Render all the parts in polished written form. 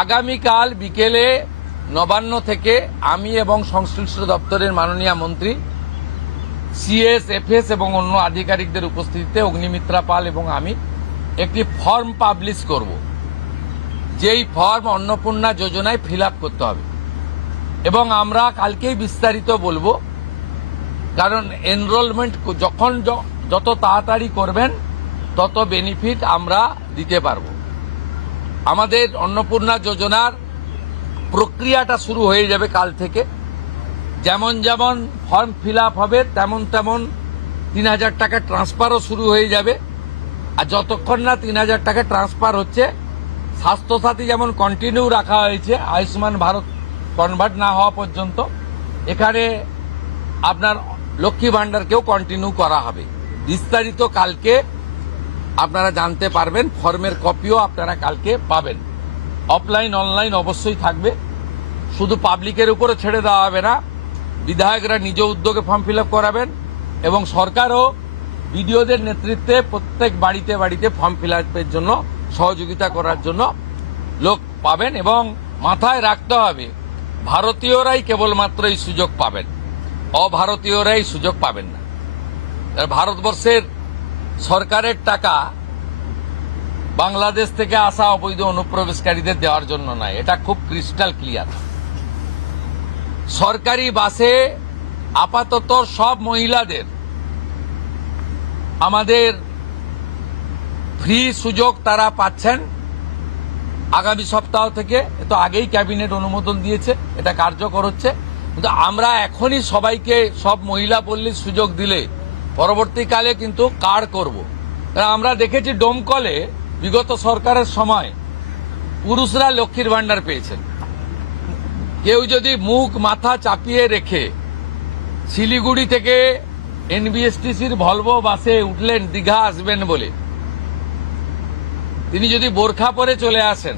আগামীকাল বিকেলে নবান্ন থেকে আমি এবং সংশ্লিষ্ট দপ্তরের মাননীয় মন্ত্রী সিএস এফএস এবং অন্য আধিকারিকদের উপস্থিতিতে অগ্নিমিত্রা পাল এবং আমি একটি ফর্ম পাবলিশ করব, যেই ফর্ম অন্নপূর্ণা যোজনায় ফিল আপ করতে হবে এবং আমরা কালকেই বিস্তারিত বলবো। কারণ এনরোলমেন্ট যখন যত তাড়াতাড়ি করবেন তত বেনিফিট আমরা দিতে পারবো। আমাদের অন্নপূর্ণা যোজনার প্রক্রিয়াটা শুরু হয়ে যাবে কাল থেকে। যেমন যেমন ফর্ম ফিল আপ হবে তেমন তেমন ৩,০০০ টাকা ট্রান্সফারও শুরু হয়ে যাবে। আর যতক্ষণ না ৩,০০০ টাকা ট্রান্সফার হচ্ছে, স্বাস্থ্যসাথী যেমন কন্টিনিউ রাখা হয়েছে আয়ুষ্মান ভারত কনভার্ট না হওয়া পর্যন্ত, এখানে আপনার লক্ষ্মী ভাণ্ডারকেও কন্টিনিউ করা হবে। বিস্তারিত কালকে আপনারা জানতে পারবেন। ফর্মের কপিও আপনারা কালকে পাবেন। অফলাইন অনলাইন অবশ্যই থাকবে। শুধু পাবলিকের উপরে ছেড়ে দেওয়া হবে না, বিধায়করা নিজ উদ্যোগে ফর্ম ফিল আপ করাবেন এবং সরকারও বিডিওদের নেতৃত্বে প্রত্যেক বাড়িতে বাড়িতে ফর্ম ফিল আপের জন্য সহযোগিতা করার জন্য লোক পাবেন। এবং মাথায় রাখতে হবে, ভারতীয়রাই কেবলমাত্র এই সুযোগ পাবেন, অভারতীয়রাই সুযোগ পাবেন না। ভারতবর্ষের সরকারের টাকা বাংলাদেশ থেকে আসা অবৈধ অনুপ্রবেশকারীদের দেওয়ার জন্য নয়, এটা খুব ক্রিস্টাল ক্লিয়ার। সরকারি বাসে আপাতত সব মহিলাদের আমাদের ফ্রি সুযোগ তারা পাচ্ছেন আগামী সপ্তাহ থেকে। তো আগেই ক্যাবিনেট অনুমোদন দিয়েছে, এটা কার্যকর হচ্ছে। কিন্তু আমরা এখনই সবাইকে সব মহিলা পল্লীর সুযোগ দিলে পরবর্তীকালে কিন্তু কার্ড করব। আমরা দেখেছি ডোমকলে বিগত সরকারের সময় পুরুষরা লক্ষ্মীর ভাণ্ডার পেয়েছেন। কেউ যদি মুখ মাথা চাপিয়ে রেখে শিলিগুড়ি থেকে এনবিএসটিসির ভলভো বাসে উঠলেন দীঘা আসবেন বলে, তিনি যদি বোরখা পরে চলে আসেন,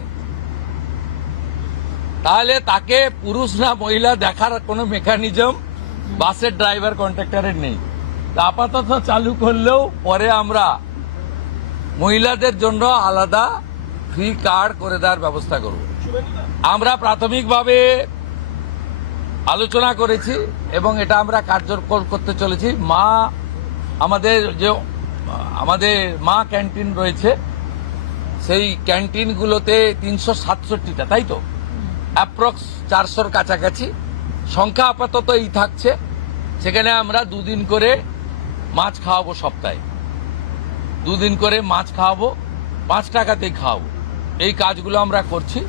তাহলে তাকে পুরুষ না মহিলা দেখার কোনো মেকানিজম বাসের ড্রাইভার কন্ট্রাক্টরের নেই। আপাতত চালু করলেও পরে আমরা মহিলাদের জন্য আলাদা ফ্রি কার্ড করে দেওয়ার ব্যবস্থা করব। আমরা প্রাথমিকভাবে আলোচনা করেছি এবং এটা আমরা কার্যকর করতে চলেছি। আমাদের মা ক্যান্টিন রয়েছে, সেই ক্যান্টিনগুলোতে ৩৬৭টা, তাই তো অ্যাপ্রক্স ৪০০-র কাছাকাছি সংখ্যা আপাতত এই থাকছে। সেখানে আমরা ২ দিন করে মাছ খাওয়াবো, সপ্তাহে 2 দিন করে মাছ খাওয়াবো, 5 টাকাতেই খাওয়াবো। এই কাজগুলো আমরা করছি।